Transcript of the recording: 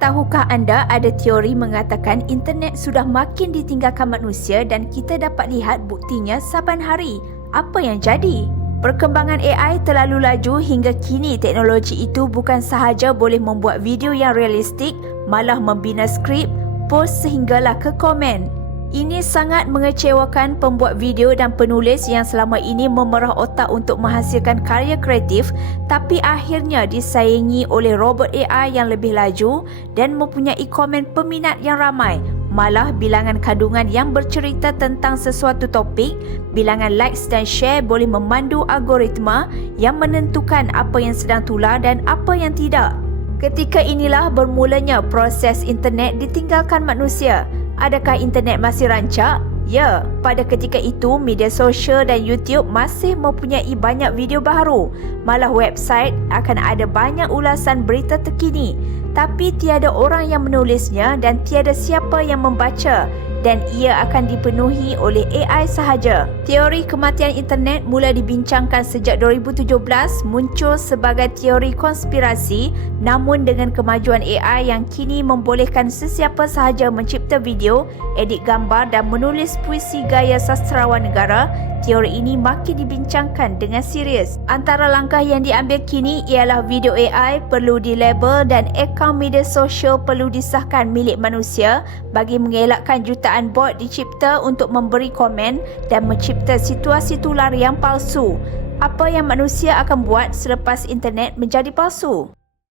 Tahukah anda ada teori mengatakan internet sudah makin ditinggalkan manusia dan kita dapat lihat buktinya saban hari? Apa yang jadi? Perkembangan AI terlalu laju hingga kini teknologi itu bukan sahaja boleh membuat video yang realistik, malah membina skrip, post sehinggalah ke komen. Ini sangat mengecewakan pembuat video dan penulis yang selama ini memerah otak untuk menghasilkan karya kreatif tapi akhirnya disaingi oleh robot AI yang lebih laju dan mempunyai komen peminat yang ramai. Malah bilangan kandungan yang bercerita tentang sesuatu topik, bilangan likes dan share boleh memandu algoritma yang menentukan apa yang sedang tular dan apa yang tidak. Ketika inilah bermulanya proses internet ditinggalkan manusia. Adakah internet masih rancak? Ya, pada ketika itu media sosial dan YouTube masih mempunyai banyak video baharu. Malah website akan ada banyak ulasan berita terkini. Tapi tiada orang yang menulisnya dan tiada siapa yang membaca dan ia akan dipenuhi oleh AI sahaja. Teori kematian internet mula dibincangkan sejak 2017 muncul sebagai teori konspirasi, namun dengan kemajuan AI yang kini membolehkan sesiapa sahaja mencipta video, edit gambar dan menulis puisi gaya sastrawan negara, teori ini makin dibincangkan dengan serius. Antara langkah yang diambil kini ialah video AI perlu dilabel dan akaun media sosial perlu disahkan milik manusia bagi mengelakkan jutaan bot dicipta untuk memberi komen dan mencipta situasi tular yang palsu. Apa yang manusia akan buat selepas internet menjadi palsu?